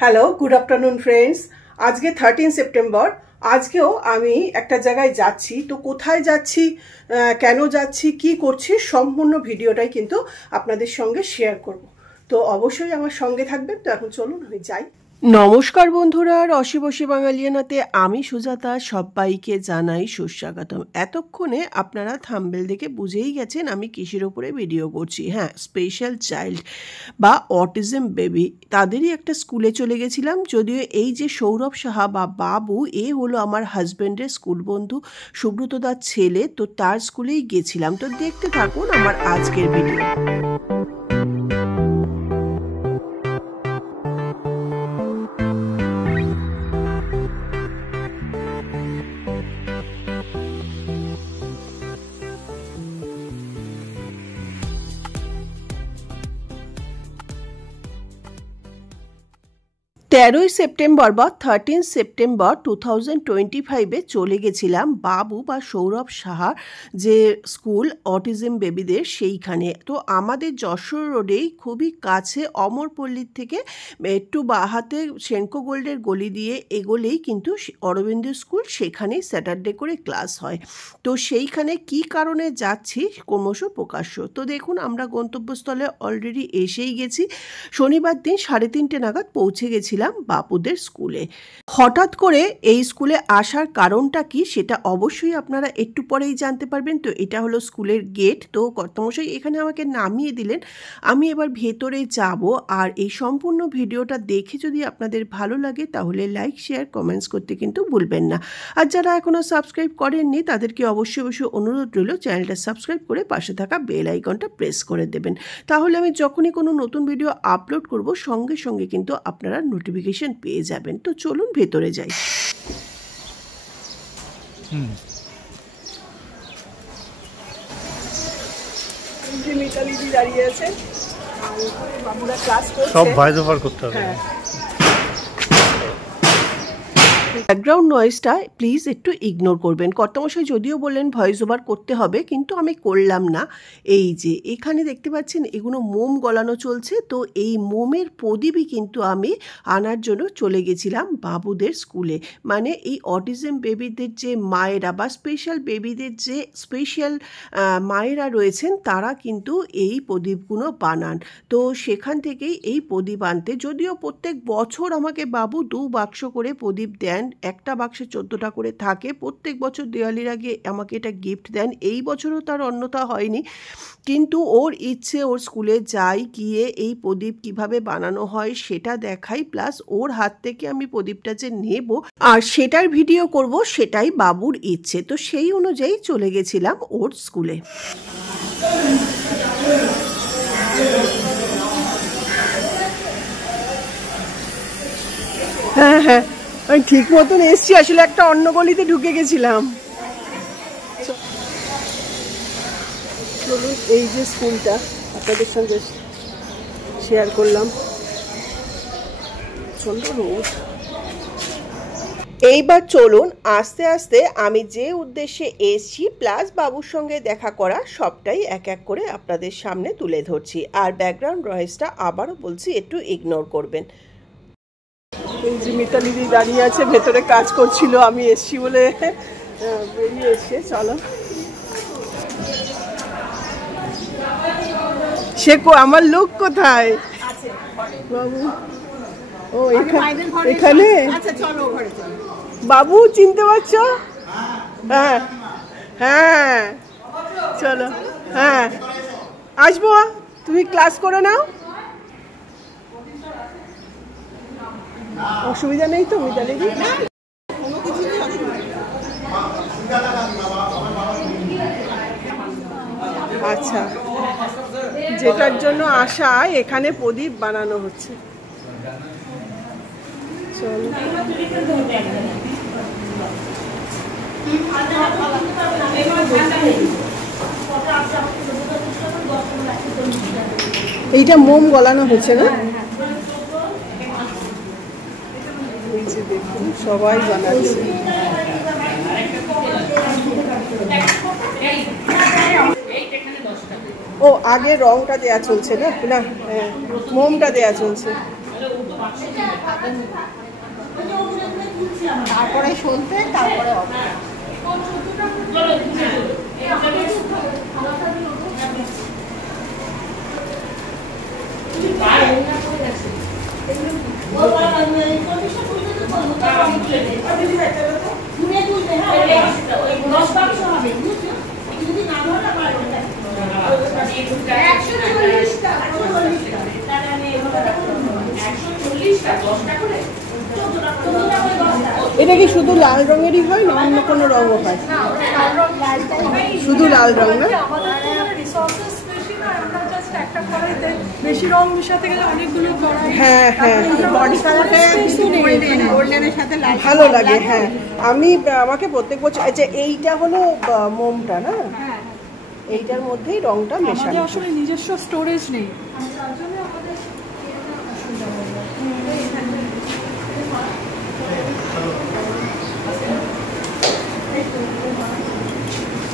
Hello, good afternoon friends. আজকে 13 September. আজকেও আমি একটা জায়গায় যাচ্ছি। তো কোথায় যাচ্ছি, কেন যাচ্ছি, কি করছি, সম্পূর্ণ ভিডিওটাই কিন্তু আপনাদের সঙ্গে শেয়ার করব। তো অবশ্যই আমার সঙ্গে থাকবেন। তো এখন চলুন আমি যাই। নমস্কার বন্ধুরা, রসি বসি বাঙালিয়ানাতে আমি সুজাতা সবাইকে জানাই সুস্বাগতম। এতক্ষণে আপনারা থাম্বনেল দেখে বুঝেই গেছেন আমি কিসের ওপরে ভিডিও করছি। হ্যাঁ, স্পেশাল চাইল্ড বা অটিজম বেবি, তাদেরই একটা স্কুলে চলে গেছিলাম। যদিও এই যে সৌরভ সাহা বা বাবু, এ হলো আমার হাজব্যান্ডের স্কুল বন্ধু সুব্রতদার ছেলে। তো তার স্কুলেই গেছিলাম। তো দেখতে থাকুন আমার আজকের ভিডিও। 13 সেপ্টেম্বর বা 13 সেপ্টেম্বর 2025-এ চলে গেছিলাম বাবু বা সৌরভ সাহার যে স্কুল অটিজম বেবিদের, সেইখানে। তো আমাদের যশোর রোডেই খুবই কাছে, অমরপল্লীর থেকে একটু বাহাতে সেনকো গোল্ডের গলি দিয়ে এগোলেই কিন্তু অরবিন্দ স্কুল, সেখানেই স্যাটারডে করে ক্লাস হয়। তো সেইখানে কি কারণে যাচ্ছি ক্রমশ প্রকাশ্য। তো দেখুন, আমরা গন্তব্যস্থলে অলরেডি এসেই গেছি। শনিবার দিন 3:30 নাগাদ পৌঁছে গেছি বাপুদের স্কুলে। হঠাৎ করে এই স্কুলে আসার কারণটা কি সেটা অবশ্যই আপনারা একটু পরেই জানতে পারবেন। তো এটা হলো স্কুলের গেট। তো কর্তামশাই এখানে আমাকে নামিয়ে দিলেন। আমি এবার ভেতরে যাব। আর এই সম্পূর্ণ ভিডিওটা দেখে যদি আপনাদের ভালো লাগে তাহলে লাইক, শেয়ার, কমেন্টস করতে কিন্তু ভুলবেন না। আর যারা এখনও সাবস্ক্রাইব করেননি তাদেরকে অবশ্যই অনুরোধ রইল চ্যানেলটা সাবস্ক্রাইব করে পাশে থাকা বেল আইকনটা প্রেস করে দেবেন। তাহলে আমি যখনই কোনো নতুন ভিডিও আপলোড করব সঙ্গে সঙ্গে কিন্তু আপনারা নোটিফিকেশন পেয়ে যাবেন। তো চলুন ভেতরে যাই। দাঁড়িয়ে আছে, বাবুরা ক্লাস করছে, সব ভয়েস ওভার করতে হবে। ব্যাকগ্রাউন্ড নয়েজটা প্লিজ একটু ইগনোর করবেন। কর্তামশাই যদিও বললেন ভয়েস ওভার করতে হবে, কিন্তু আমি করলাম না। এই যে এখানে দেখতে পাচ্ছেন এগুলো মোম গলানো চলছে। তো এই মোমের প্রদীপই কিন্তু আমি আনার জন্য চলে গেছিলাম বাবুদের স্কুলে। মানে এই অটিজম বেবিদের যে মায়েরা বা স্পেশাল বেবিদের যে স্পেশাল মায়েরা রয়েছেন, তারা কিন্তু এই প্রদীপগুলো বানান। তো সেখান থেকেই এই প্রদীপ আনতে, যদিও প্রত্যেক বছর আমাকে বাবু 2 বাক্স করে প্রদীপ দেন, একটা বাক্সে 14টা করে থাকে। প্রত্যেক বছর দিওয়ালির আগে আমাকে এটা গিফট দেন। এই বছরও তার অন্যথা হয়নি। কিন্তু ওর ইচ্ছে, ওর স্কুলে যাই, গিয়ে এই প্রদীপ কিভাবে বানানো হয় সেটা দেখাই, প্লাস ওর হাত থেকে আমি প্রদীপটা যে নেব আর সেটার ভিডিও করব, সেটাই বাবুর ইচ্ছে। তো সেই অনুযায়ী চলে গেছিলাম ওর স্কুলে। হ্যাঁ হ্যাঁ, আমি ঠিক মতন এসছি। আসলে একটা অন্য গলিতে ঢুকে গেছিলাম। চলুন, এই যে স্কুলটা আপনাদের সঙ্গে শেয়ার করলাম। চলো রোড। এইবার চলুন আস্তে আস্তে আমি যে উদ্দেশ্যে এসছি প্লাস বাবুর সঙ্গে দেখা করা সবটাই এক এক করে আপনাদের সামনে তুলে ধরছি। আর ব্যাকগ্রাউন্ড নয়েজটা আবারও বলছি একটু ইগনোর করবেন। এই যে মিতালি দিদি দাঁড়িয়ে আছে, ভেতরে কাজ করছিল, আমি এসছি বলে বেরিয়ে এসে। চলো, সে আমার লোক কোথায় বাবু? ও এখানে। বাবু চিনতে পারছো? হ্যাঁ হ্যাঁ, চলো। হ্যাঁ, আসবো, তুমি ক্লাস করে নাও, অসুবিধা নেই তো মিতালি দি? আচ্ছা, যেটার জন্য আসা, এখানে প্রদীপ বানানো হচ্ছে। চলো, এইটা মোম গলানো হচ্ছে না? এই যে দেখুন সবাই বানাচ্ছে। ও আগে রংটা দেয়া চলছে না? না, মোমটা দেয়া চলছে। তারপরে সলতে, তারপরে এটা কি শুধু লাল রঙেরই হয় না অন্য কোনো রঙও হয়? শুধু লাল রং না? বেশি রং মিশাতে গেলে অনেকগুলো হ্যাঁ হ্যাঁ, বডি কালারটা গোল্ডেনের সাথে লাল ভালো লাগে। হ্যাঁ, আমাকে প্রত্যেক বছর। আচ্ছা, এইটা হলো মোমটা না? এইটার মধ্যেই রংটা মেশানো। আমাদের আসলে নিজস্ব স্টোরেজ নেই, তার জন্য আমাদের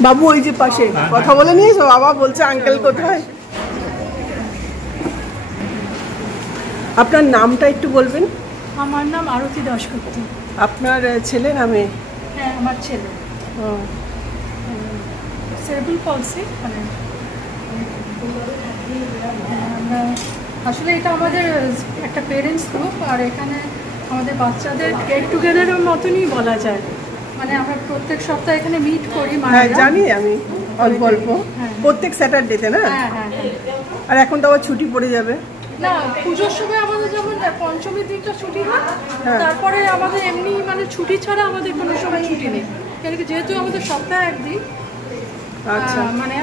বাবু ওই যে পাশে কথা বলে নিয়েছো? বাবা বলছে আঙ্কেল কোথায়? আপনার নামটা একটু বলবেন? আমার নাম আরতি দাশগুপ্ত। আপনার ছেলে নামে? হ্যাঁ, আমার ছেলে। সেরেব্রাল পলসি, মানে আমরা আসলে এটা আমাদের একটা পেরেন্টস গ্রুপ, আর এখানে আমাদের বাচ্চাদের গেট টুগেদারের মতনই বলা যায়। মানে আমরা প্রত্যেক সপ্তাহে এখানে মিট করি। হ্যাঁ জানি আমি, অল্প অল্প প্রত্যেক স্যাটারডেতে না? হ্যাঁ হ্যাঁ। আর এখন তো আবার ছুটি পড়ে যাবে না, পুজোর সময় আমাদের যেমন পঞ্চমীর দিনটা ছুটি হয়, তারপরে আমাদের এমনি মানে ছুটি ছাড়া আমাদের কোনো সময় ছুটি নেই, কেন কি যেহেতু আমাদের সপ্তাহে একদিন, আচ্ছা, মানে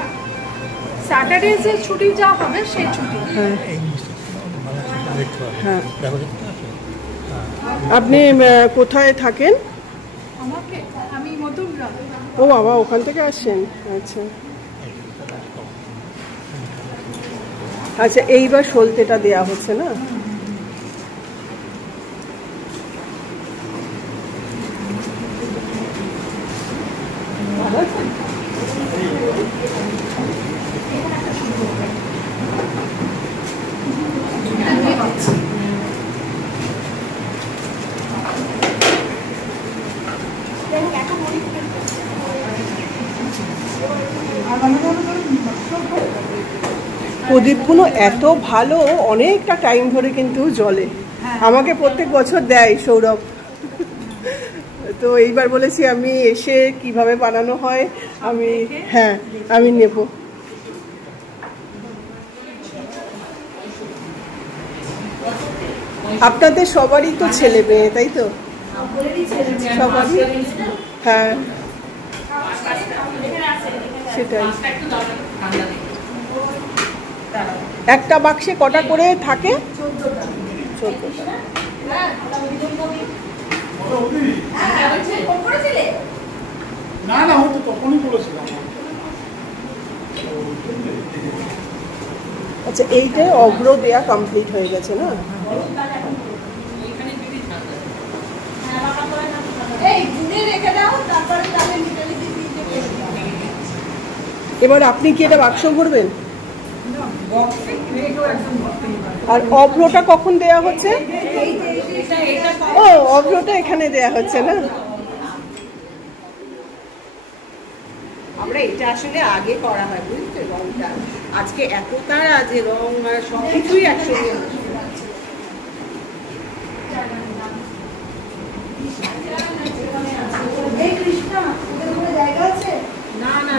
স্যাটারডে ছুটি যা হবে সেই ছুটি। হ্যাঁ। আপনি কোথায় থাকেন? আমি মধ্যমগ্রাম। ও বাবা, ওখান থেকে আসছেন? আচ্ছা আচ্ছা, এইবার সলতেটা দেয়া হচ্ছে না? প্রদীপগুলো এত ভালো, অনেকটা টাইম ধরে কিন্তু জ্বলে। আমাকে প্রত্যেক বছর দেয় সৌরভ, তো এইবার বলেছি আমি এসে কিভাবে বানানো হয় আমি নেব। আপনাদের সবারই তো ছেলে মেয়ে, তাই তো? সবারই? হ্যাঁ সেটাই। একটা বাক্সে কটা করে থাকে? 14টা। আচ্ছা, এইটাই অগ্র দেয়া কমপ্লিট হয়ে গেছে না? এবার আপনি কি এটা বাক্স ভরবেন? আর অভ্রটা কখন দেয়া হচ্ছে? ও, অভ্রটা এখানে দেয়া হচ্ছে না? আমরা এটা আসলে আগে করা হয়, বুঝতে রংটা আজকে এত তারা যে রং সব কিছুই একসঙ্গে। না না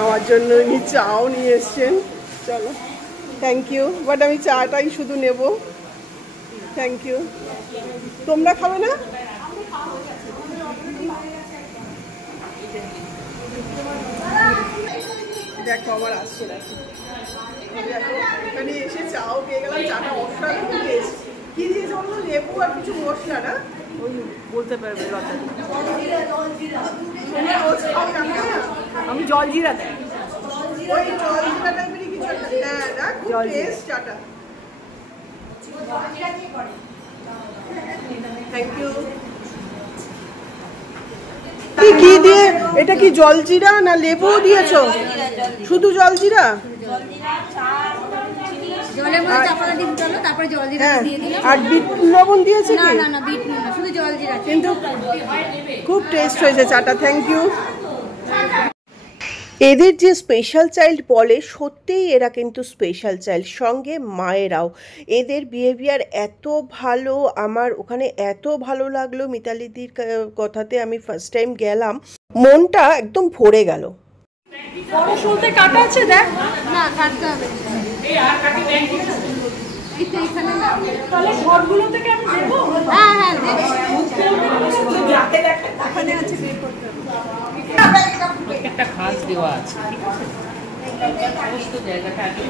আমার জন্য উনি চাও নিয়ে এসছেন। চলো, থ্যাংক ইউ, বাট আমি চাটাই শুধু নেব। Thank you. তোমরা খাবে না? দেখো আমার আসছে, দেখো এখানে এসে চাও পেয়ে গেলাম। চাটা অসাধারণ টেস্ট। কি দিয়েছে বলতো? লেবু আর কিছু মশলা না? ওই বলতে পারবে লতা। তোমরা রোজ আমি জলজিরা দেয় ওই জলজিরা টাইপেরই কিছু একটা। হ্যাঁ না, খুব টেস্ট চাটা। Thank you. কি দিয়ে এটা? কি জলজিরা না লেবু দিয়েছো? শুধু জলজিরা? আর বিট লবণ দিয়েছে কি? কিন্তু খুব টেস্ট হয়েছে চাটা। Thank you. এদের যে স্পেশাল চাইল্ড বলে, সত্যিই এরা কিন্তু স্পেশাল চাইল্ড, সঙ্গে মায়েরাও। এদের বিহেভিয়ার এত ভালো, আমার ওখানে এত ভালো লাগলো। মিতালিদির কথাতে আমি ফার্স্ট টাইম গেলাম, মনটা একদম ভরে গেল। বড় শুলতে কাটা আছে দেখ না, কাটতে হবে। তাহলে ঘরগুলো থেকে আমি দেবো। হ্যাঁ হ্যাঁ ওখানে আছে, বের করতে হবে। একটা খাস দেওয়া আছে, ঠিক আছে? সমস্ত জায়গাটা আগে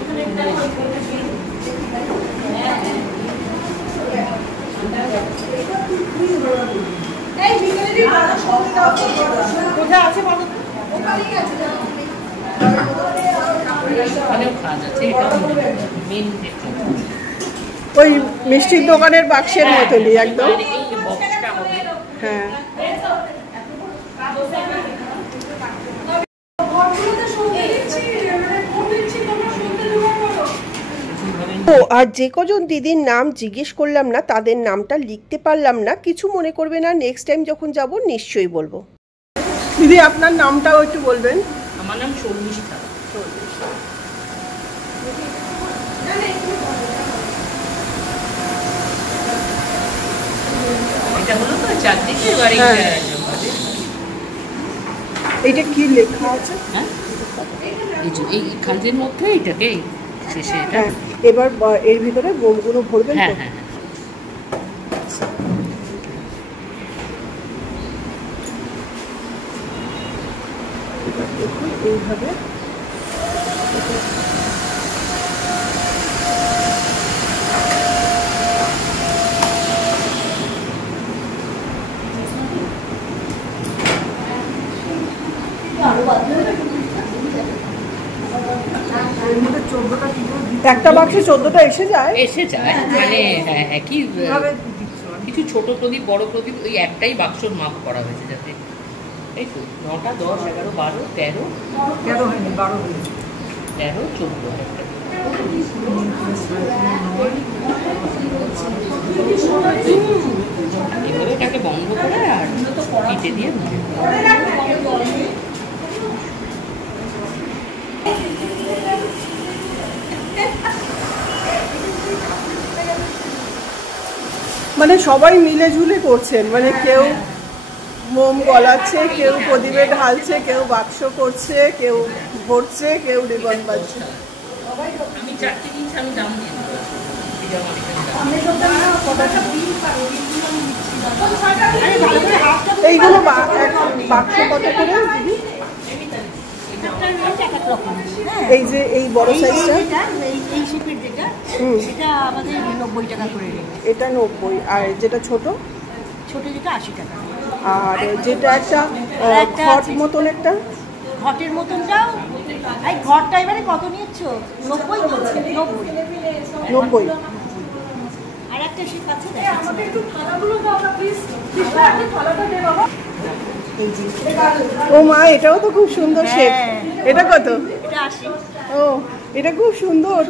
কোথায় আছে বলো? ওখানেও খাস আছে, এটা মেন। ওই মিষ্টির দোকানের বাক্সের মতনই একদম। হ্যাঁ ও, আর যে কজন দিদির নাম জিজ্ঞেস করলাম না, তাদের নামটা লিখতে পারলাম না, কিছু মনে করবে না। নেক্সট টাইম যখন যাব নিশ্চয়ই বলবো। দিদি আপনার নামটাও একটু বলবেন। আমার নাম শর্মিষ্ঠা। এটা হলো তো চারদিকে বাড়ি। এইটা কি লেখা আছে? হ্যাঁ, এই খাঁজের মধ্যে এটাকে শেষে এটা। এবার এর ভিতরে বোমগুলো ভরবেন। হ্যাঁ হ্যাঁ, এইভাবে একটা বাক্সে 14টা এসে যায়। মানে একই কিছু ছোট প্রদীপ, বড় প্রদীপ, ওই একটাই বাক্সর মাপ করা হয়েছে যাতে। এই তো 9টা 10 11 12 13 হয়নি, 12 হয়েছে, 13 14 এভাবে এটাকে বন্ধ করে আর পিঠে দিয়ে মানে সবাই মিলে ঝুলে করছেন, মানে কেউ মোম গলাচ্ছে, কেউ প্রদীপে ঢালছে, কেউ বাক্স করছে, কেউ ভরছে, কেউ রিবন বাজছে। আমি 4টে জিনিস আমি দাম দিয়ে এইগুলো বাক্স কত করে দিদি? এই যে এই বড় সাইজটা, এই শেপের যেটা, এটা আমাদের 90 টাকা করে রেট। এটা 90, আর যেটা ছোট যেটা 80 টাকা। আর যেটা একটা ঘট মতন, একটা ঘটের মতনটাও, এই ঘরটা এবারে কত নিচ্ছ? 90 বলছে। 90। আর একটা শেপ আছে, আমাকে একটু থালাগুলো দাও না প্লিজ। থালাটা দে বাবা। এই যে ও মা, এটাও তো খুব সুন্দর শেপ। এটা কত? এটা 80। ও, এটা খুব সুন্দর।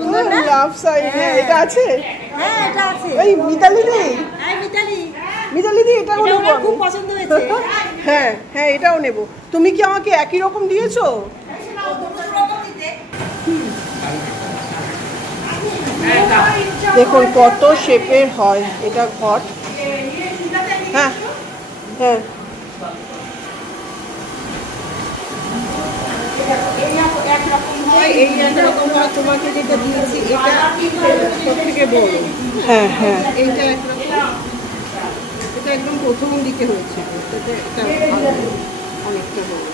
লাভ সাইড। এটা আছে? হ্যাঁ এটা আছে। এই মিতালি দি, মিতালি দি, এটা নেব। খুব পছন্দ হয়েছে। হ্যাঁ হ্যাঁ, এটাও নেব। তুমি কি আমাকে একই রকম দিয়েছো? দেখুন কত শেপের হয়। এটা ঘট। হ্যাঁ হ্যাঁ, এই একরকম হয়। তোমাকে যেটা দিয়েছি এটা সবথেকে বড়। হ্যাঁ হ্যাঁ, এইটা একরকম, এটা একদম প্রথম দিকে হয়েছে। এটা অনেকটা বড়।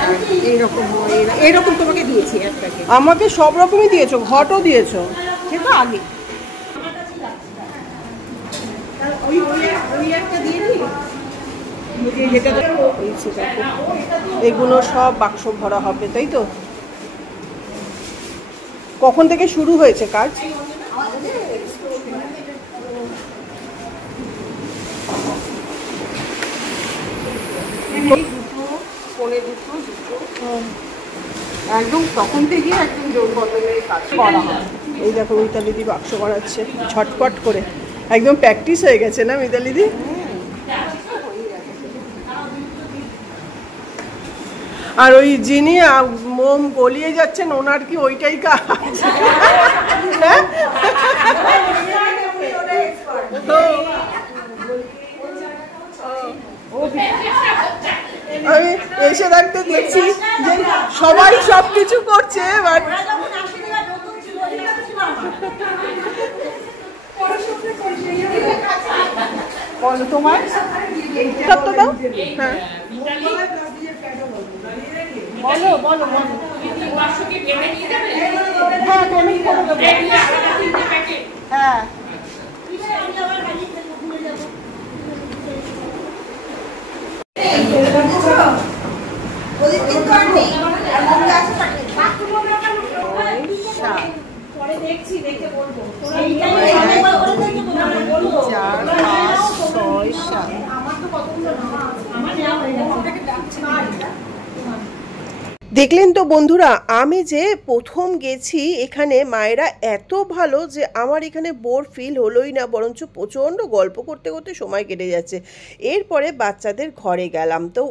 আর এইরকম হয়, এইরকম তোমাকে দিয়েছি একটাকে। আমাকে সব রকমই দিয়েছো, ঘটও দিয়েছো। সে তো আগে ওই একটা দিয়ে দিই। এগুলো সব বাক্স ভরা হবে, তাই তো? কখন থেকে শুরু হয়েছে কাজ? একদম তখন থেকে একদম জোর বদলের কাজ করা হয়। এই দেখো মিতালি দি বাক্স বানাচ্ছে ঝটপট করে, একদম প্র্যাকটিস হয়ে গেছে না মিতালি দি? আর ওই যিনি মোম গলিয়ে যাচ্ছেন ওনার কি ওইটাই কাজ? আমি এসে থাকতে দেখছি যে সবাই সবকিছু করছে, বাট বলো তোমার তো দাও। হ্যাঁ বলো বলো বলো। হ্যাঁ পেমেন্ট করে দেবো। হ্যাঁ দেখলেন তো বন্ধুরা, আমি যে প্রথম গেছি এখানে মায়েরা এত ভালো যে আমার এখানে বোর ফিল হলোই না, বরঞ্চ প্রচণ্ড গল্প করতে করতে সময় কেটে যাচ্ছে। এরপরে বাচ্চাদের ঘরে গেলাম, তো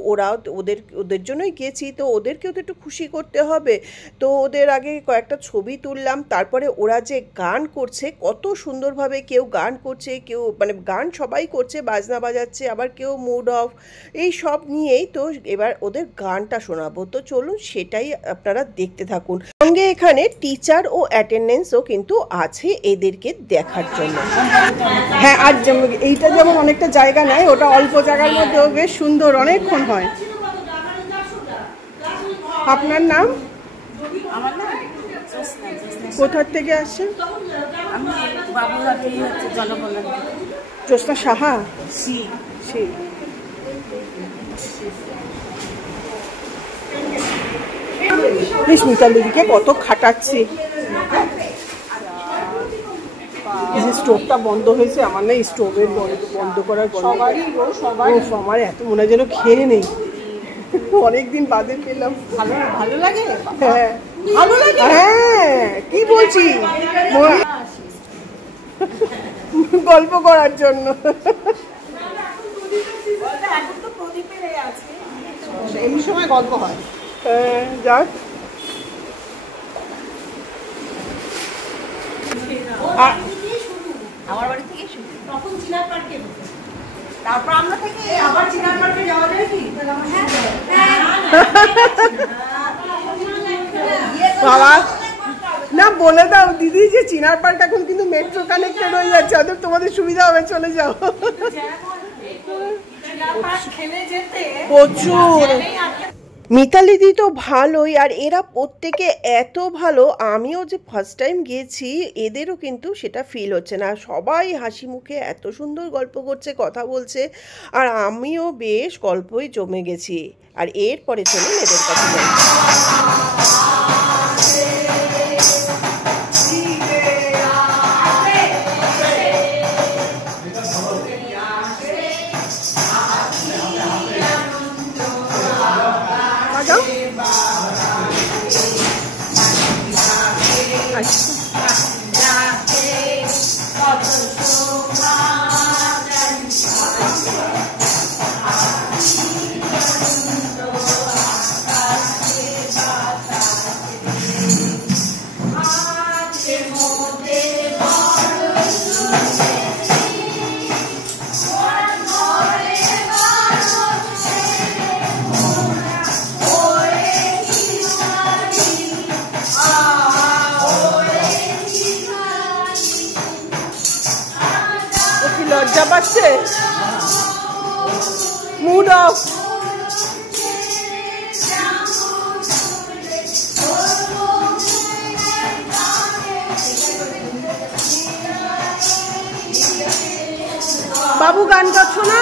ওদের জন্যই গেছি, তো ওদেরকেও তো একটু খুশি করতে হবে। তো ওদের আগে কয়েকটা ছবি তুললাম, তারপরে ওরা যে গান করছে কত সুন্দরভাবে, কেউ গান করছে, কেউ মানে গান সবাই করছে, বাজনা বাজাচ্ছে, আবার কেউ মুড অফ, এই সব নিয়েই তো এবার ওদের গানটা শোনাবো। তো চলুন সেটাই আপনারা দেখতে থাকুন। সঙ্গে এখানে টিচার ও অ্যাটেন্ডেন্সও কিন্তু আছে এদেরকে দেখার জন্য। হ্যাঁ, আর এইটা যেমন অনেকটা জায়গা নেয়, ওটা অল্প জায়গার মধ্যেও বেশ সুন্দর, অনেকক্ষণ হয়। আপনার নাম? আমার নাম কোথার থেকে আসছেন? আমি বাবুঘাটি হচ্ছে জনকল্যাণ। জ্যোৎস্না সাহা। মিতালিদিকে কত খাটাচ্ছি। এই যে স্টোভটা বন্ধ হয়েছে, আমার না স্টোভের বন্ধ করার আমার এত মনে হয় যেন খেয়ে নেই, অনেকদিন বাদে পেলাম। ভালো লাগে। হ্যাঁ ভালো লাগে। হ্যাঁ কি বলছি, গল্প করার জন্য। এমনি সময় গল্প হয়। হ্যাঁ যাক, আমার বাড়ি থেকে শুরু, তখন চিনার পার্কে, তারপর আমরা থেকে আবার চিনার পার্কে যাওয়া যায় কি? বাবা না বলে দাও দিদি যে চিনার পার্ক এখন কিন্তু মেট্রো কানেক্টেড হয়ে যাচ্ছে, ওদের তোমাদের সুবিধা হবে, চলে যাও। প্রচুর। মিতালিদি তো ভালোই, আর এরা প্রত্যেকে এত ভালো, আমিও যে ফার্স্ট টাইম গিয়েছি এদেরও কিন্তু সেটা ফিল হচ্ছে না। সবাই হাসি মুখে এত সুন্দর গল্প করছে, কথা বলছে, আর আমিও বেশ গল্পই জমে গেছি। আর এরপরে চলুন এদের কাছে যাই। লজ্জা পাচ্ছে, মুড অফ। বাবু গান করছো না?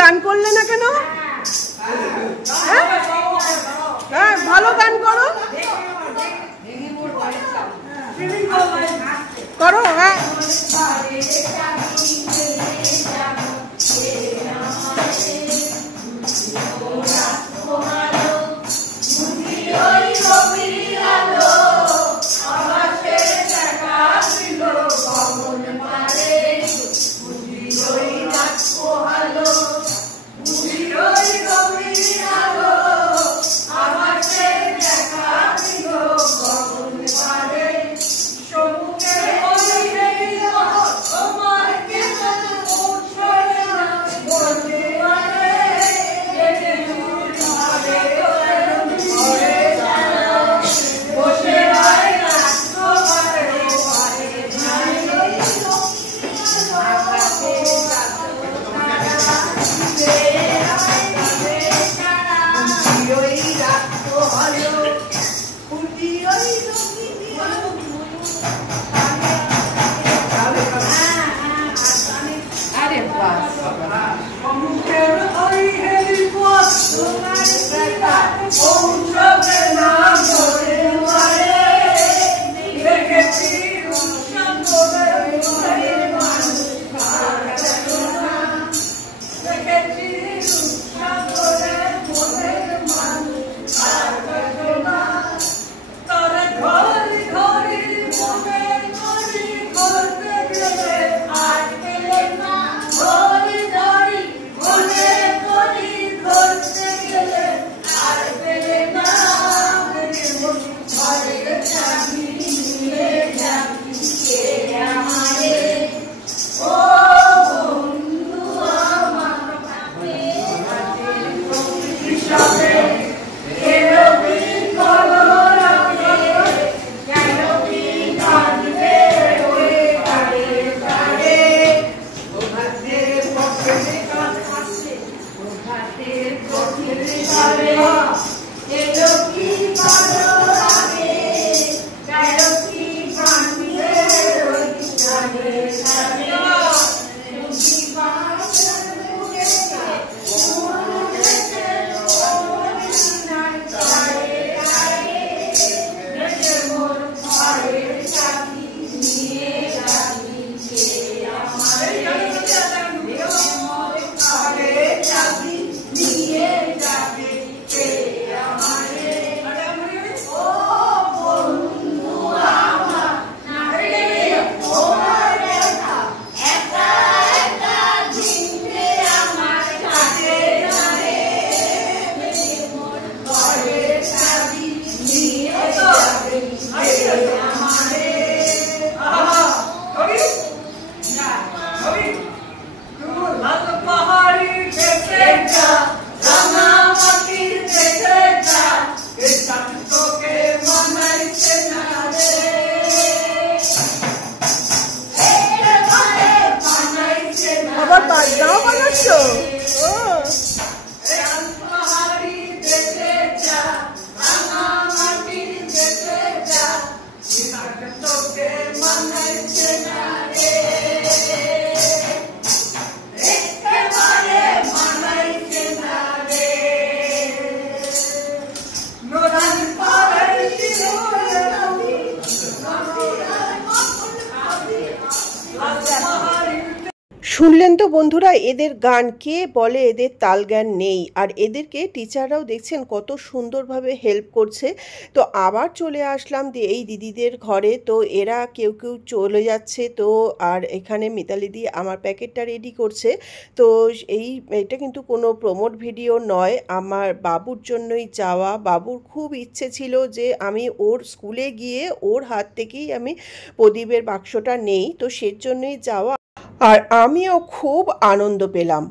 গান করলে না কেন? হ্যাঁ, ভালো গান করো করো। হ্যাঁ, শুনলেন তো বন্ধুরা, এদের গান কে বলে এদের তাল জ্ঞান নেই। আর এদেরকে টিচাররাও দেখছেন কত সুন্দরভাবে হেল্প করছে। তো আবার চলে আসলাম এই দিদিদের ঘরে। তো এরা কেউ কেউ চলে যাচ্ছে, তো আর এখানে মিতালি দি আমার প্যাকেটটা রেডি করছে। তো এটা কিন্তু কোনো প্রমোট ভিডিও নয়, আমার বাবুর জন্যই যাওয়া। বাবুর খুব ইচ্ছে ছিল যে আমি ওর স্কুলে গিয়ে ওর হাত থেকেই আমি প্রদীপের বাক্সটা নেই, তো সেজন্যই যাওয়া। আর আমিও খুব আনন্দ পেলাম।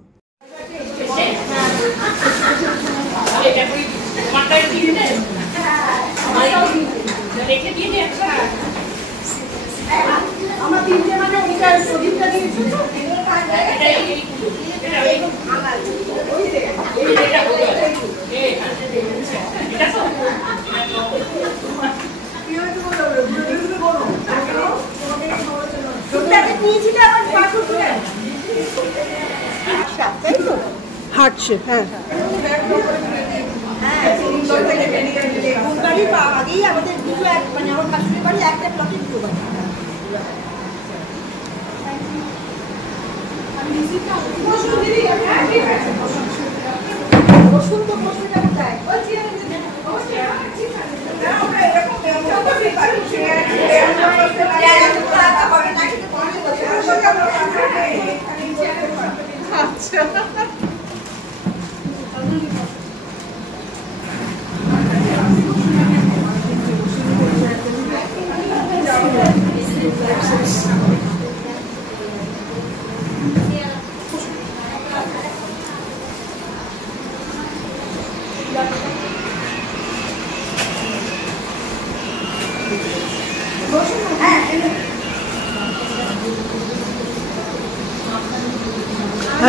হচ্ছে। হ্যাঁ আগেই আমাদের মানে আমার শাশুড়ি বাড়ি একটা ব্লকে দুটো বাড়ি।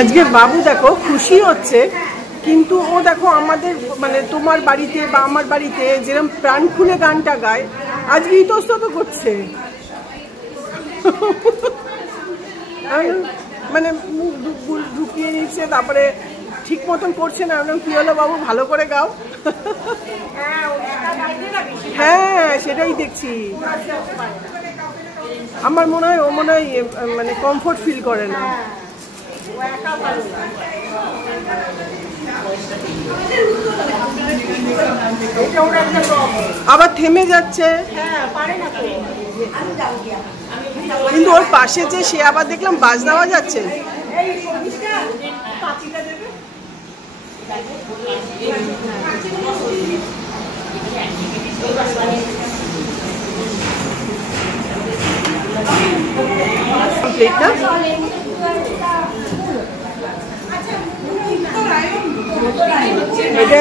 আজকে বাবু দেখো খুশি হচ্ছে, কিন্তু ও দেখো আমাদের মানে তোমার বাড়িতে বা আমার বাড়িতে যেরকম প্রাণ খুলে গানটা গায়, আজকে ইতস্তত করছে। মানে মুখ ঢুকিয়ে নিচ্ছে, তারপরে ঠিক মতন করছে না। কি হলো বাবু, ভালো করে গাও। হ্যাঁ সেটাই দেখছি। আমার মনে হয় ও মনে হয় মানে কমফোর্ট ফিল করে না। আবার থেমে যাচ্ছে, কিন্তু ওর পাশে যে সে আবার দেখলাম বাজনা বাজাচ্ছে। এটা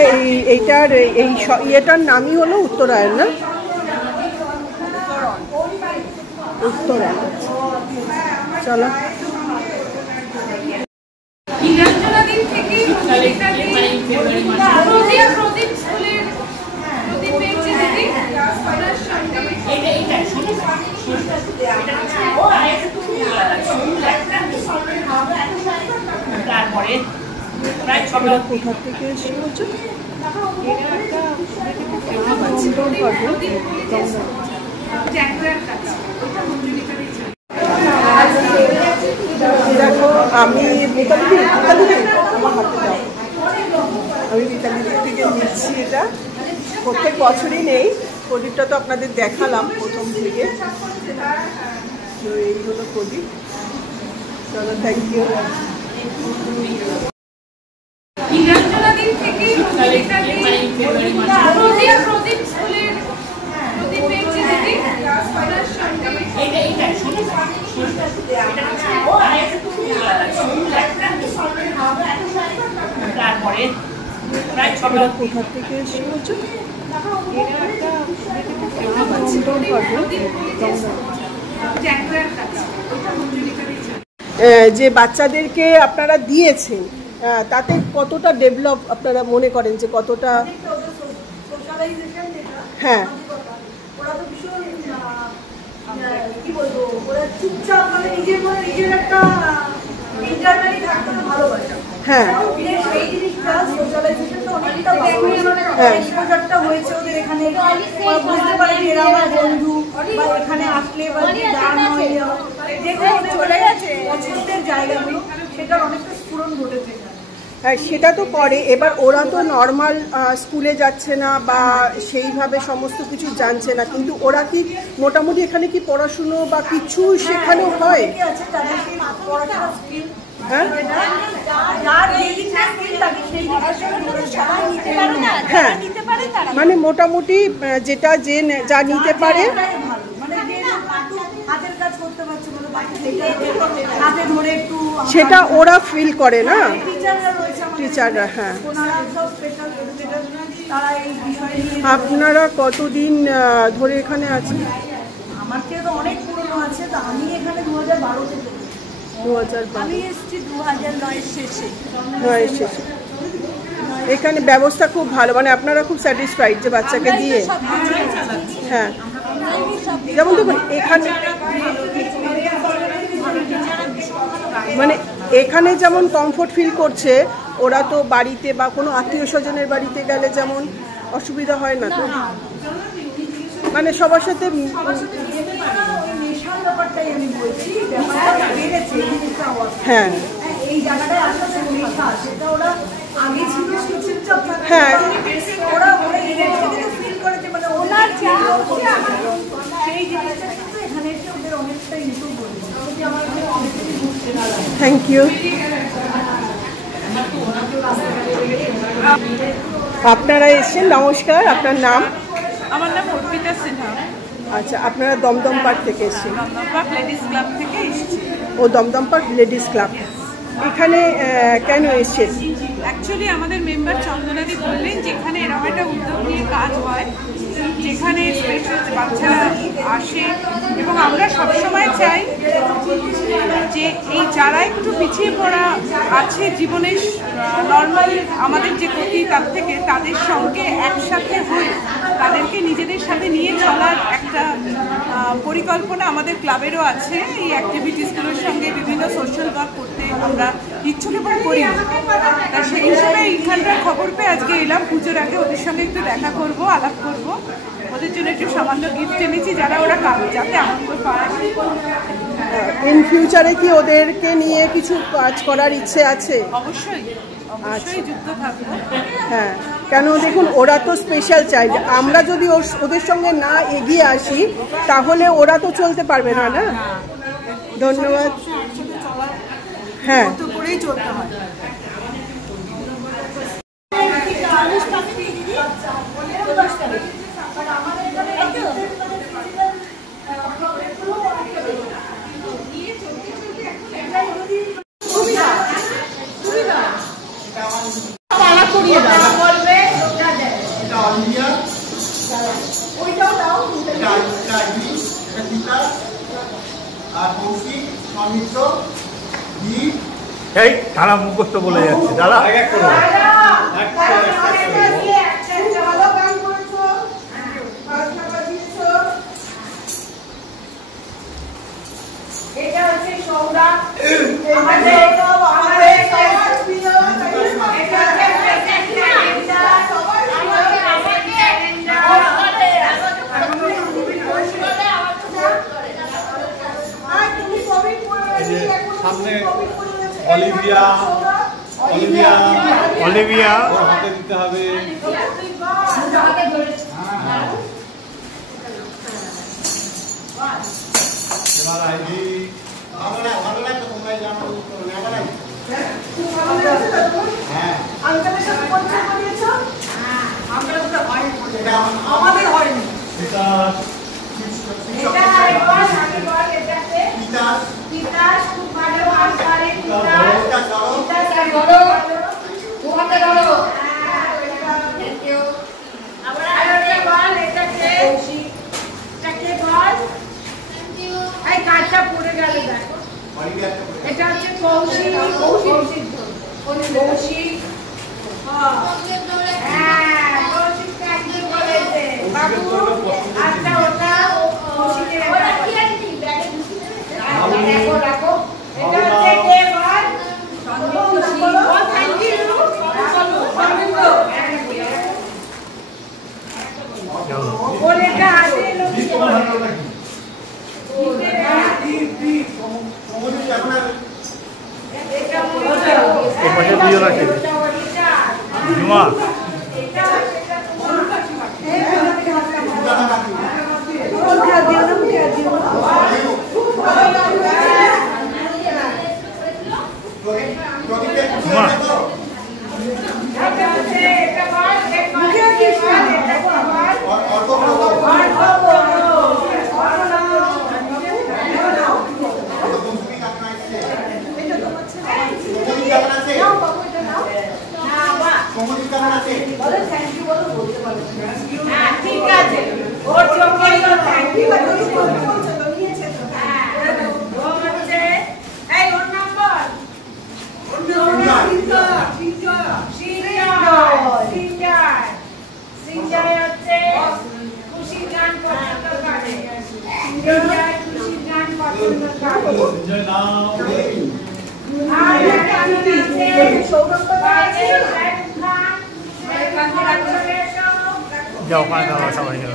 এইটার এই ইয়েটার নামই হলো উত্তরায়ণ, না? উত্তরায়ণ। চলো তারপরে প্রায় 6 কোথা থেকে এসে হচ্ছে দেখো। আমি মিতালি থেকে নিচ্ছি। এটা প্রত্যেক বছরই নেই, প্রদীপটা তো আপনাদের দেখালাম প্রথম থেকে। তো এই হলো প্রদীপ। চলো, থ্যাংক ইউ। তারপরে প্রায় 6 কোথা থেকে এসে হচ্ছে যে বাচ্চাদেরকে আপনারা দিয়েছেন, তাতে কতটা ডেভেলপ আপনারা মনে করেন, যে কতটা? হ্যাঁ ওরা তো ভীষণ কি বলবো, ওরা চুপচাপ মানে নিজের মনে নিজের একটা ইন্টারনালি থাকতে ভালোবাসে। হ্যাঁ সেই জিনিসটা সোশ্যালাইজেশনটা অনেকটা এক্সপোজারটা হয়েছে ওদের এখানে। বুঝতে পারে যে এরা আমার বন্ধু, বা এখানে আসলে বা গান হয় যেখানে চলে গেছে পছন্দের জায়গাগুলো, সেটার অনেকটা স্ফুরণ ঘটেছে। হ্যাঁ সেটা তো করে। এবার ওরা তো নর্মাল স্কুলে যাচ্ছে না বা সেইভাবে সমস্ত কিছু জানছে না, কিন্তু ওরা কি মোটামুটি এখানে কি পড়াশুনো বা কিছু শেখানো হয়? হ্যাঁ হ্যাঁ মানে মোটামুটি যেটা যে যা নিতে পারে সেটা ওরা ফিল করে না, টিচাররা। হ্যাঁ আপনারা কতদিন ধরে এখানে আছেন? আমার থেকে তো অনেক পুরনো আছে। তো আমি এখানে 2012 থেকে। 2012 আমি এসেছি 2009 শেষে। এখানে ব্যবস্থা খুব ভালো, মানে আপনারা খুব স্যাটিসফাইড যে বাচ্চাকে দিয়ে? হ্যাঁ যেমন দেখুন এখানে মানে এখানে যেমন কমফোর্ট ফিল করছে, ওরা তো বাড়িতে বা কোনো আত্মীয় স্বজনের বাড়িতে গেলে যেমন অসুবিধা হয় না তো, মানে সবার সাথে হ্যাঁ এই জায়গাটায় আসলে মেশা, সেটা ওরা আগে ছিল চুপচাপ, হ্যাঁ ওরা ওরা এই জিনিসটাকে ফিল করেছে, মানে ওনার সেই জিনিসটা কিন্তু এখানে এসে ওদের অনেকটা ইম্প্রুভ করেছে। Thank you. আপনারা এসেছেন, নমস্কার, আপনার নাম? আমার নাম অর্পিতা সিনহা। আচ্ছা, আপনারা দমদম পার্ক থেকে এসেছেন? দমদম পার্ক লেডিস ক্লাব থেকে এসেছি। ও দমদম পার্ক লেডিস ক্লাব, এখানে কেন এসেছেন? অ্যাকচুয়ালি আমাদের মেম্বার চন্দনাদি বললেন যেখানে এরকম একটা উদ্যোগ নিয়ে কাজ হয়, যেখানে স্পেশাল বাচ্চারা আসে, এবং আমরা সবসময় চাই যে এই যারা একটু পিছিয়ে পড়া আছে জীবনের নর্মাল আমাদের যে গতি তার থেকে, তাদের সঙ্গে একসাথে হয়ে তাদেরকে নিজেদের সাথে নিয়ে চলার একটা পরিকল্পনা আমাদের ক্লাবেরও আছে। এই অ্যাক্টিভিটিসগুলোর সঙ্গে বিভিন্ন সোশ্যাল ওয়ার্ক করতে আমরা ইচ্ছুক এবং করি। তা সেই হিসেবে এইখানটার খবর পেয়ে আজকে এলাম। পুজোর আগে ওদের সঙ্গে একটু দেখা করব, আলাপ করব, ওদের জন্য একটু সামান্য গিফট এনেছি যারা ওরা যাতে আনন্দ পায়। ইন ফিউচারে কি ওদেরকে নিয়ে কিছু কাজ করার ইচ্ছে আছে? অবশ্যই অবশ্যই যুক্ত থাকবো। হ্যাঁ, কেন দেখুন ওরা তো স্পেশাল চাইল্ড, আমরা যদি ওদের সঙ্গে না এগিয়ে আসি তাহলে ওরা তো চলতে পারবে না। না, ধন্যবাদ। হ্যাঁ, করেই চলতে হয়। এই তারা মুখস্থ বলে যাচ্ছে, দাদা এটা হচ্ছে সৌরভ, সামনে অলিভিয়া ওর হাতে দিতে হবে। এবার আইডি আমাদের হয়নি। কাজটা পড়ে গেল, দেখো এটা হচ্ছে কৌশিক। বাবু আচ্ছা, ওটা কৌশিকের রাখো। এটা হচ্ছে কে বল? Thank you. ওটা হাতে এলো ঠিক আছে, ওর চোখে থ্যাংক ইউ। এই ওর নাম্বার সিঞ্জয় হচ্ছে খুশি গান পছন্দ করে। খুশি গান পছন্দ করে। যাও ওখানে দাও সবাই যাও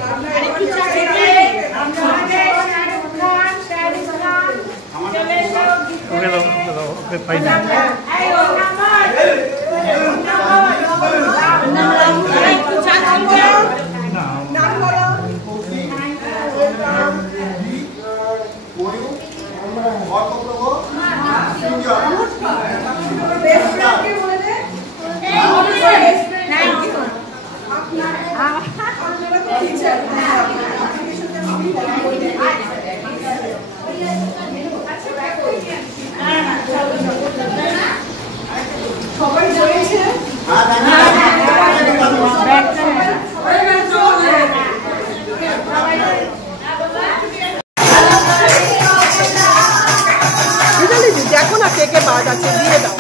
ওকে পাই না সবাই বলেছে দেখো না কে কে বাদ আছে দিয়ে দাও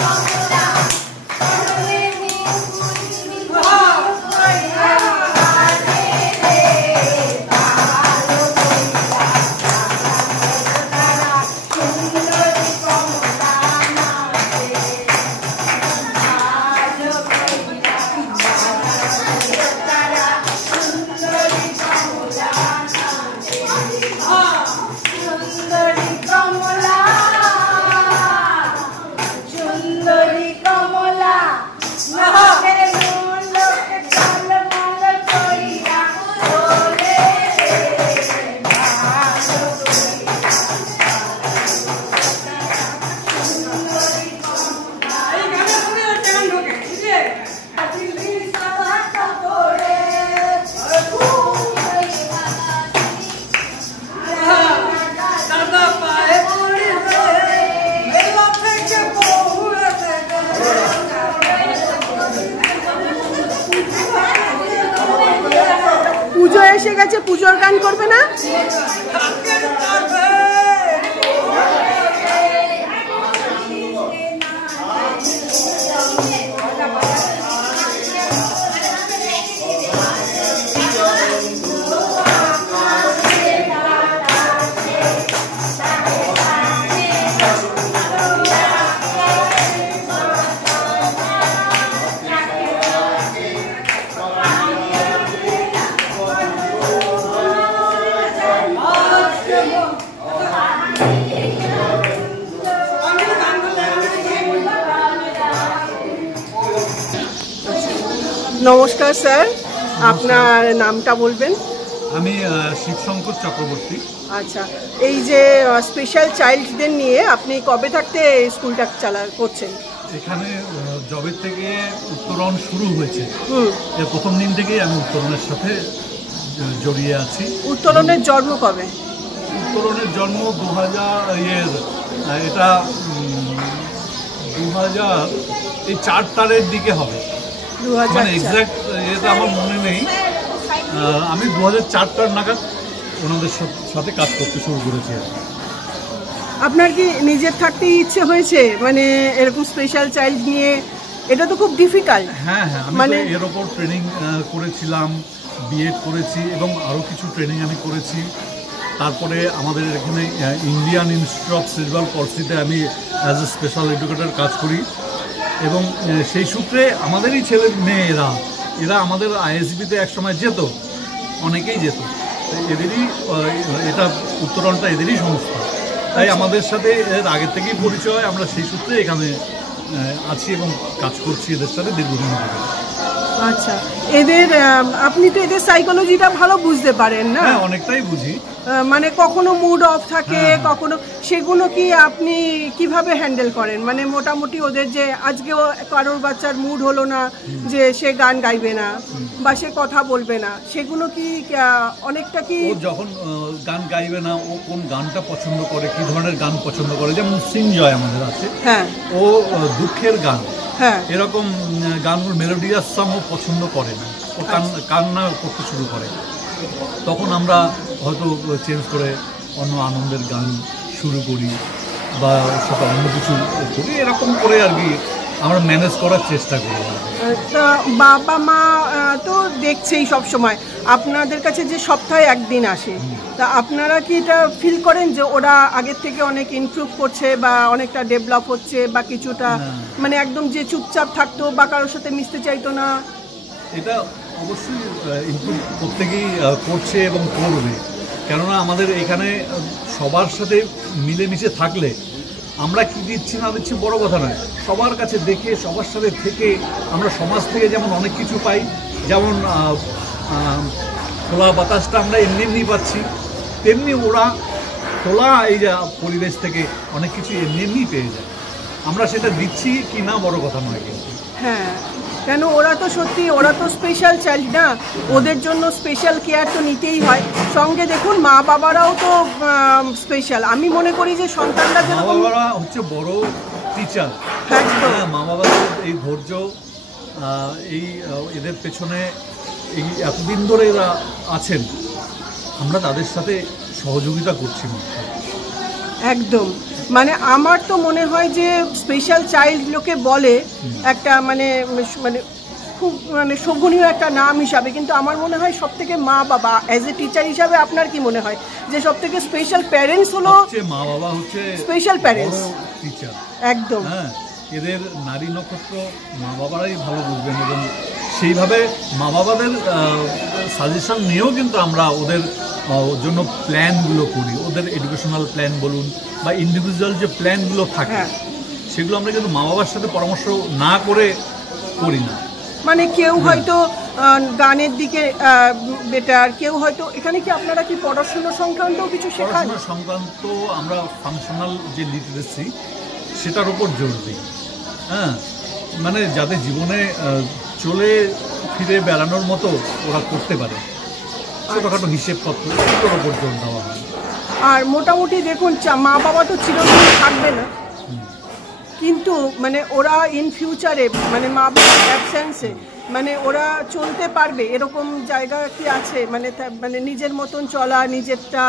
পুজো এসে গেছে, পুজোর গান করবে না? নমস্কার স্যার, আপনার নামটা বলবেন? আমি শিবশঙ্কর চক্রবর্তী। আচ্ছা, এই যে স্পেশাল চাইল্ডদের নিয়ে আপনি কবে থাকতে স্কুলটা করছেন? এখানে জবের থেকে উত্তরণ শুরু হয়েছে, এর প্রথম দিন থেকেই আমি উত্তরণের সাথে জড়িয়ে আছি। উত্তরণের জন্ম কবে? উত্তরণের জন্ম 2000 এটা 2004 দিকে হবে, মানে এক্সাক্ট এটা আমার মনে নেই। আমি 2004 নাগাদ ওনাদের সাথে কাজ করতে শুরু করেছি। আপনার কি নিজের থাকতে ইচ্ছে হয়েছে, মানে এরকম স্পেশাল চাইল্ড নিয়ে? এটা তো খুব ডিফিকাল্ট। হ্যাঁ হ্যাঁ, আমি এর ওপর ট্রেনিং করেছিলাম, বিএড করেছি এবং আরও কিছু ট্রেনিং আমি করেছি। তারপরে আমাদের এখানে ইন্ডিয়ান ইনস্টিটিউট অফ সেরিব্রাল পলসিতে আমি অ্যাজ এ স্পেশাল এডুকেটর কাজ করি এবং সেই সূত্রে আমাদেরই ছেলে মেয়েরা এরা আমাদের আইএসবিতে একসময় যেত, অনেকেই যেত, এদেরই এটা উত্তরণটা এদেরই সংস্থা, তাই আমাদের সাথে এর আগের থেকেই পরিচয়। আমরা সেই সূত্রে এখানে আছি এবং কাজ করছি এদের সাথে দীর্ঘদিন ধরে। আচ্ছা, এদের আপনি তো এদের সাইকোলজিটা ভালো বুঝতে পারেন না? হ্যাঁ, অনেকটাই বুঝি। মানে কখনো মুড অফ থাকে, কখনো সেগুলো কি আপনি কিভাবে হ্যান্ডেল করেন? মানে মোটামুটি ওদের যে আজকেও কারোর বাচ্চার মুড হলো না যে সে গান গাইবে না বা সে কথা বলবে না, সেগুলো কি অনেকটা কি যখন গান গাইবে না, ও কোন গানটা পছন্দ করে, কি ধরনের গান পছন্দ করে, যেমন সিনজয় আমাদের আছে, হ্যাঁ, ও দুঃখের গান, হ্যাঁ, এরকম গানগুলো মেলোডিয়াস সং ও পছন্দ করে না, ও কান্না করতে শুরু করে। তখন আমরা হয়তো চেঞ্জ করে অন্য আনন্দের গান শুরু করি বা সেটা অন্য কিছু করি, এরকম করে আর কি আমরা ম্যানেজ করার চেষ্টা করি। তা বাবা মা তো দেখছেই সব সময় আপনাদের কাছে যে সপ্তাহে একদিন আসে, তা আপনারা কি এটা ফিল করেন যে ওরা আগের থেকে অনেক ইমপ্রুভ করছে বা অনেকটা ডেভেলপ হচ্ছে বা কিছুটা মানে একদম যে চুপচাপ থাকতো বা কারোর সাথে মিশতে চাইতো না? এটা অবশ্যই ইমপ্রুভ প্রত্যেকেই করছে এবং করবে, কেননা আমাদের এখানে সবার সাথে মিলেমিশে থাকলে আমরা কি দিচ্ছি না দিচ্ছি বড় কথা নয়, সবার কাছে দেখে সবার সাথে থেকে আমরা সমাজ থেকে যেমন অনেক কিছু পাই, যেমন খোলা বাতাসটা আমরা এমনি এমনি পাচ্ছি, তেমনি ওরা খোলা এই যে পরিবেশ থেকে অনেক কিছু এমনি এমনি পেয়ে যায়। আমরা সেটা দিচ্ছি কি না বড় কথা নয় কিন্তু। হ্যাঁ, কেন ওরা তো সত্যি ওরা তো স্পেশাল চাইল্ড না, ওদের জন্য স্পেশাল কেয়ার তো নিতেই হয়। সঙ্গে দেখুন মা বাবারাও তো স্পেশাল। আমি মনে করি যে সন্তানরা মা বাবারা হচ্ছে বড় টিচার। হ্যাঁ, মা বাবাদের এই ধৈর্য, এই এদের পেছনে এই এতদিন ধরে এরা আছেন, আমরা তাদের সাথে সহযোগিতা করছি। একদম, মানে আমার তো মনে হয় যে স্পেশাল চাইল্ড লোকে বলে একটা মানে মানে খুব মানে শোভনীয় একটা নাম হিসাবে, কিন্তু আমার মনে হয় সব থেকে মা বাবা অ্যাজ এ টিচার হিসাবে আপনার কি মনে হয় যে সব থেকে স্পেশাল প্যারেন্টস হলো? মা বাবা হচ্ছে স্পেশাল প্যারেন্টস টিচার। একদম, হ্যাঁ, এদের নারী নক্ষত্র মা বাবারাই ভালো বুঝবেন এবং সেইভাবে মা বাবাদের সাজেশন নিয়েও কিন্তু আমরা ওদের জন্য প্ল্যানগুলো করি। ওদের এডুকেশনাল প্ল্যান বলুন বা ইন্ডিভিজুয়াল যে প্ল্যানগুলো থাকে সেগুলো আমরা কিন্তু মা বাবার সাথে পরামর্শ না করে করি না। মানে কেউ হয়তো গানের দিকে বেটার, কেউ হয়তো এখানে কি আপনারা কি পড়াশোনা সংক্রান্ত কিছু শেখান? পড়াশোনা সংক্রান্ত আমরা ফাংশনাল যে লিটারেসি সেটার উপর জোর দিই। হ্যাঁ, মানে যাতে জীবনে চলে ফিরে বেড়ানোর মতো ওরা করতে পারে, ছোটোখাটো হিসেবপত্র এগুলোর ওপর জোর দেওয়া হয়। আর মোটামুটি দেখুন মা বাবা তো চিরদিন থাকবে না, কিন্তু মানে ওরা ইন ফিউচারে মানে মা বাবার অ্যাবসেন্সে মানে ওরা চলতে পারবে এরকম জায়গা কি আছে? মানে মানে নিজের মতন চলা, নিজেরটা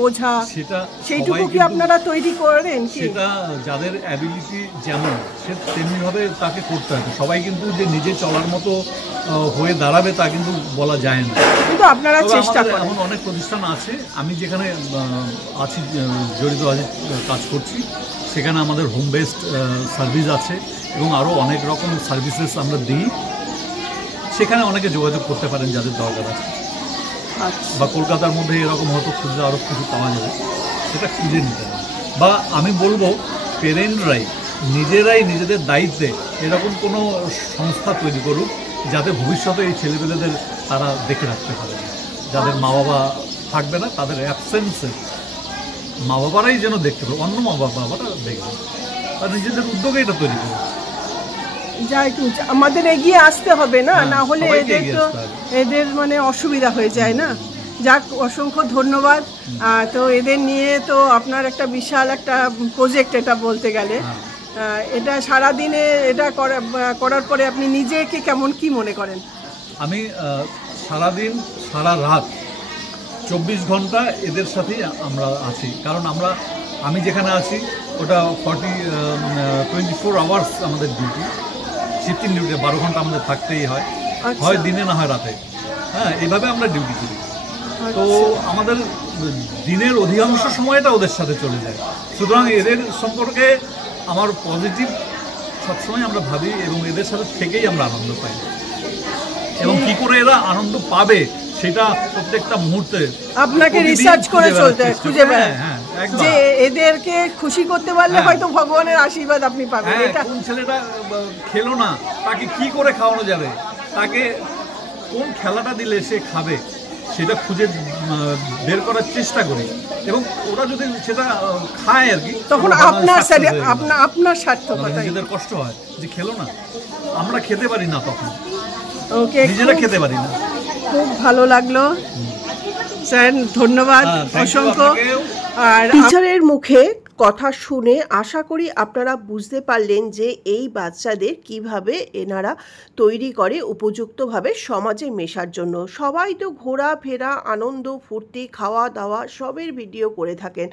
বোঝা, সেটা সেইটুকু কি আপনারা তৈরি করেন? সেটা যাদের অ্যাবিলিটি যেমন সে তেমনিভাবে তাকে করতে হবে। সবাই কিন্তু যে নিজে চলার মতো হয়ে দাঁড়াবে তা কিন্তু বলা যায় না, কিন্তু আপনারা চেষ্টা করেন। এমন অনেক প্রতিষ্ঠান আছে, আমি যেখানে আছি জড়িত আছি কাজ করছি, সেখানে আমাদের হোম বেসড সার্ভিস আছে এবং আরও অনেক রকম সার্ভিসেস আমরা দিই। সেখানে অনেকে যোগাযোগ করতে পারেন যাদের দরকার আছে, বা কলকাতার মধ্যে এরকম হয়তো খুঁজে আরও কিছু পাওয়া যাবে, সেটা খুঁজে নিতে হবে। বা আমি বলবো পেরেন্টরাই নিজেরাই নিজেদের দায়িত্বে এরকম কোনো সংস্থা তৈরি করুক যাতে ভবিষ্যতে এই ছেলেপেলেদের তারা দেখে রাখতে পারে, যাদের মা বাবা থাকবে না তাদের অ্যাবসেন্সে মা বাবারাই যেন দেখতে পারে, অন্য মা বাবারা দেখবে, আর নিজেদের উদ্যোগে এটা তৈরি করবে। যাই আমাদের এগিয়ে আসতে হবে না, না হলে এদের তো এদের মানে অসুবিধা হয়ে যায় না। যাক, অসংখ্য ধন্যবাদ। তো এদের নিয়ে তো আপনার একটা বিশাল একটা প্রজেক্ট এটা বলতে গেলে, এটা সারাদিনে এটা করার পরে আপনি নিজেকে কেমন কি মনে করেন? আমি সারাদিন সারা রাত 24 ঘন্টা এদের সাথেই আমরা আছি, কারণ আমি যেখানে আছি ওটা 24 আওয়ার্স আমাদের ডিউটি, শিফটিং ডিউটি, 12 ঘন্টা আমাদের থাকতেই হয়, হয় দিনে না হয় রাতে। হ্যাঁ, এইভাবে আমরা ডিউটি করি। তো আমাদের দিনের অধিকাংশ সময়টা ওদের সাথে চলে যায়, সুতরাং এদের সম্পর্কে আমার পজিটিভ সবসময় আমরা ভাবি এবং এদের সাথে থেকেই আমরা আনন্দ পাই। এবং কি করে এরা আনন্দ পাবে সেটা প্রত্যেকটা মুহূর্তে আপনাকে রিসার্চ করে চলতে হয়, খুঁজে বেড়ায় যে এদেরকে খুশি করতে পারলে হয়তো ভগবানের আশীর্বাদ আপনি পাবেন। এটা কোন ছেলেটা খেলো না তাকে কি করে খাওয়ানো যাবে, তাকে কোন খেলাটা দিলে সে খাবে সেটা খুঁজে বের করার চেষ্টা করি, এবং ওরা যদি সেটা খায় আর কি, তখন আপনার সার্থকতা, নিজেদের কষ্ট হয় যে খেলো না, আমরা খেতে পারি না, তখন ওকে নিজেরা খেতে পারি না। খুব ভালো লাগলো স্যার, ধন্যবাদ অসংখ্য। আর টিচারের মুখে কথা শুনে আশা করি আপনারা বুঝতে পারলেন যে এই বাচ্চাদের কিভাবে এনারা তৈরি করে উপযুক্তভাবে সমাজে মেশার জন্য। সবাই তো ঘোরাফেরা, আনন্দ ফুর্তি, খাওয়া দাওয়া সবের ভিডিও করে থাকেন,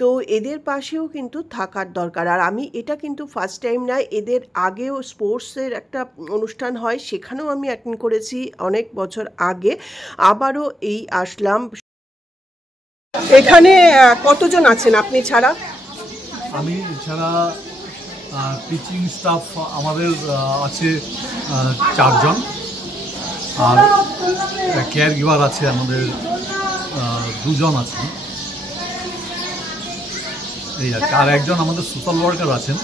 তো এদের পাশেও কিন্তু থাকার দরকার। আর আমি এটা কিন্তু ফার্স্ট টাইম না, এদের আগেও স্পোর্টসের একটা অনুষ্ঠান হয়, সেখানেও আমি অ্যাটেন্ড করেছি অনেক বছর আগে, আবারও এই আসলাম। এখানে কতজন আছেন আপনি ছাড়া? আমি ছাড়া টিচিং স্টাফ আমাদের আছে 4 জন, আর কেয়ার গিভার আছে আমাদের 2 জন আছেন, এই আর কি। আর একজন আমাদের সোশ্যাল ওয়ার্কার আছেন,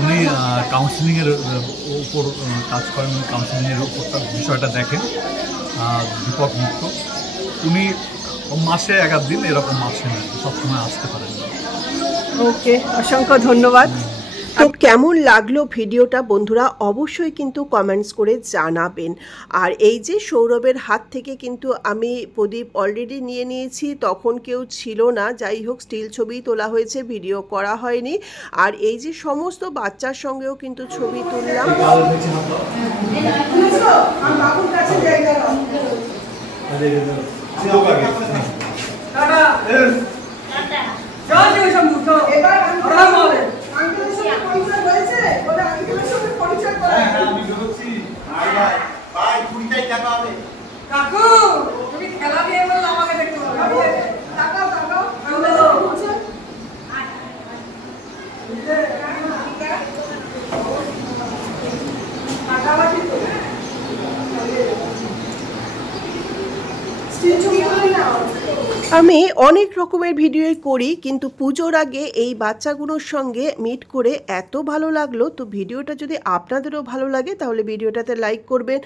উনি কাউন্সিলিংয়ের উপর কাজ করেন, কাউন্সিলিংয়ের উপর বিষয়টা দেখেন, দীপক মিত্র। উনি মাসে 1 দিন এরকম আসেন, সবসময় আসতে পারেন না। ওকে, অসংখ্য ধন্যবাদ। তো কেমন লাগলো ভিডিওটা বন্ধুরা অবশ্যই কিন্তু কমেন্টস করে জানাবেন। আর এই যে সৌরভের হাত থেকে কিন্তু আমি প্রদীপ অলরেডি নিয়ে নিয়েছি, তখন কেউ ছিল না, যাই হোক স্টিল ছবি তোলা হয়েছে, ভিডিও করা হয়নি। আর এই যে সমস্ত বাচ্চার সঙ্গেও কিন্তু ছবি তুললাম। আমি অনেক রকমের ভিডিও করি, কিন্তু পুজোর আগে এই বাচ্চাগুলোর সঙ্গে মিট করে এত ভালো লাগলো। তো ভিডিওটা যদি আপনাদেরও ভালো লাগে তাহলে ভিডিওটাতে লাইক করবেন,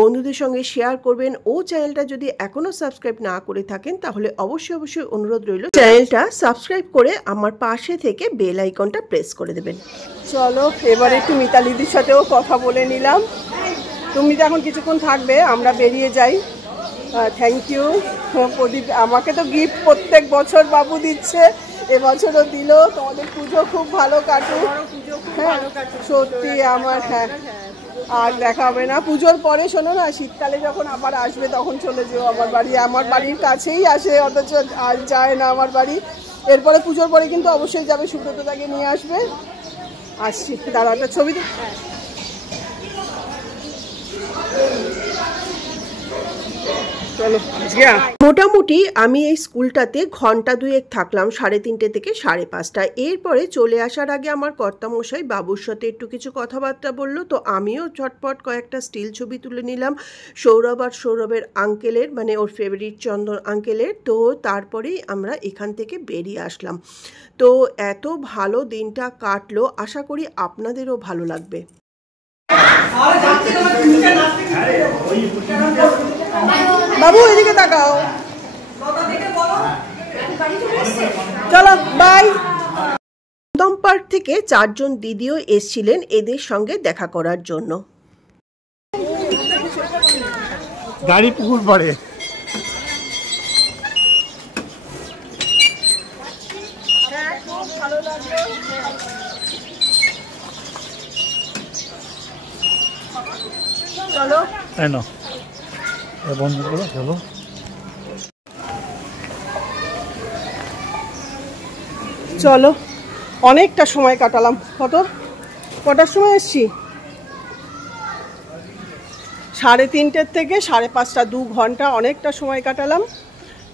বন্ধুদের সঙ্গে শেয়ার করবেন, ও চ্যানেলটা যদি এখনও সাবস্ক্রাইব না করে থাকেন তাহলে অবশ্যই অনুরোধ রইল চ্যানেলটা সাবস্ক্রাইব করে আমার পাশে থেকে বেল আইকনটা প্রেস করে দেবেন। চলো এবার একটু মিতালিদির সাথেও কথা বলে নিলাম। তুমি তো এখন কিছুক্ষণ থাকবে, আমরা বেরিয়ে যাই। থ্যাংক ইউ প্রদীপ, আমাকে তো গিফট প্রত্যেক বছর বাবু দিচ্ছে, এবছরও দিল। তোমাদের পুজো খুব ভালো কাটুক। হ্যাঁ সত্যি আমার, হ্যাঁ আর দেখা হবে না পুজোর পরে। শোনো না, শীতকালে যখন আবার আসবে তখন চলে যেও আমার বাড়ি। আমার বাড়ির কাছেই আসে, অথচ আর যায় না আমার বাড়ি। এরপরে পুজোর পরে কিন্তু অবশ্যই যাবে, সুব্রতদাকে নিয়ে আসবে। আসছি, দাঁড়া একটা ছবি। মোটামুটি আমি এই স্কুলটাতে ঘন্টা 2 থাকলাম, 3:30 থেকে 5:30। এরপরে চলে আসার আগে আমার কর্তামশাই বাবুর সাথে একটু কিছু কথাবার্তা বললো, তো আমিও ঝটপট কয়েকটা স্টিল ছবি তুলে নিলাম সৌরভ আর সৌরভের আঙ্কেলের, মানে ওর ফেভারিট চন্দন আঙ্কেলের। তো তারপরেই আমরা এখান থেকে বেরিয়ে আসলাম। তো এত ভালো দিনটা কাটলো, আশা করি আপনাদেরও ভালো লাগবে। বাবু এদিকে তাকাও, চলো বাই। দম পার্ক থেকে 4 জন দিদিও এসেছিলেন এদের সঙ্গে দেখা করার জন্য। গাড়ি পুকুর পড়ে। চলো বন্ধ করো, চলো। চলো অনেকটা সময় কাটালাম। কটার সময় এসছি? 3:30 থেকে 5:30, 2 ঘন্টা অনেকটা সময় কাটালাম।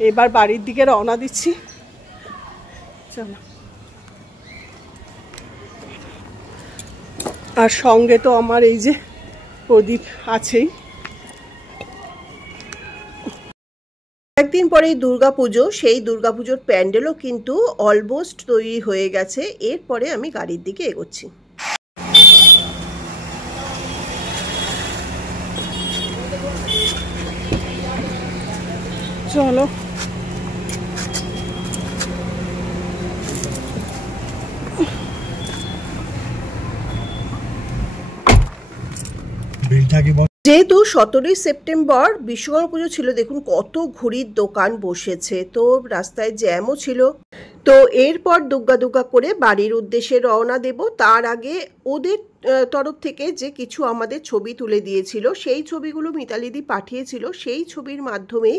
এবার বাড়ির দিকে রওনা দিচ্ছি। চলো, আর সঙ্গে তো আমার এই যে প্রদীপ আছেই। একদিন পরেই দুর্গাপুজো, সেই দুর্গাপুজোর প্যান্ডেলও কিন্তু অলমোস্ট তৈরি হয়ে গেছে। এরপরে আমি গাড়ির দিকে এগোচ্ছি। চলো যেহেতু 17ই সেপ্টেম্বর বিশ্বকর্মা পুজো ছিল, দেখুন কত ঘুড়ির দোকান বসেছে, তো রাস্তায় জ্যামও ছিল। তো এরপর দুগ্গা দুগ্গা করে বাড়ির উদ্দেশ্যে রওনা দেব। তার আগে ওদের তরফ থেকে যে কিছু আমাদের ছবি তুলে দিয়েছিল, সেই ছবিগুলো মিতালিদি পাঠিয়েছিল, সেই ছবির মাধ্যমেই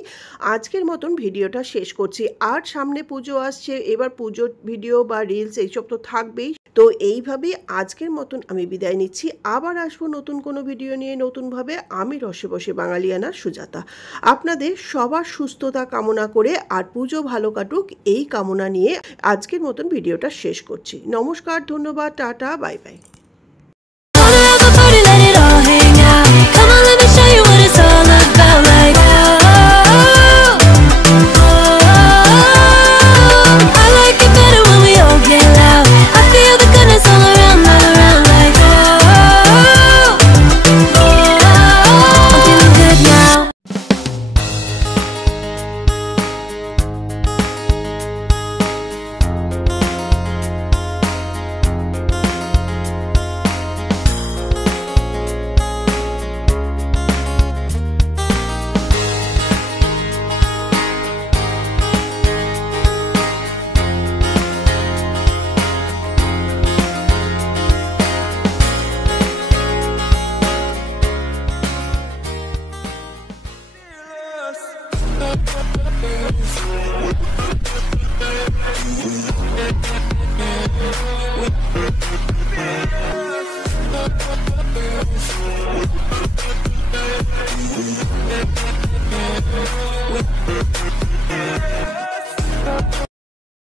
আজকের মতন ভিডিওটা শেষ করছি। আর সামনে পুজো আসছে, এবার পুজোর ভিডিও বা রিলস এইসব তো থাকবেই। তো এইভাবেই আজকের মতন আমি বিদায় নিচ্ছি। আবার আসবো নতুন কোনো ভিডিও নিয়ে নতুনভাবে। আমি রসে বসে বাঙালিয়ানা সুজাতা। আপনাদের সবার সুস্থতা কামনা করে আর পুজো ভালো কাটুক এই কামনা নিয়ে আজকের মতন ভিডিওটা শেষ করছি। নমস্কার, ধন্যবাদ, tata, bye bye. We'll be right back.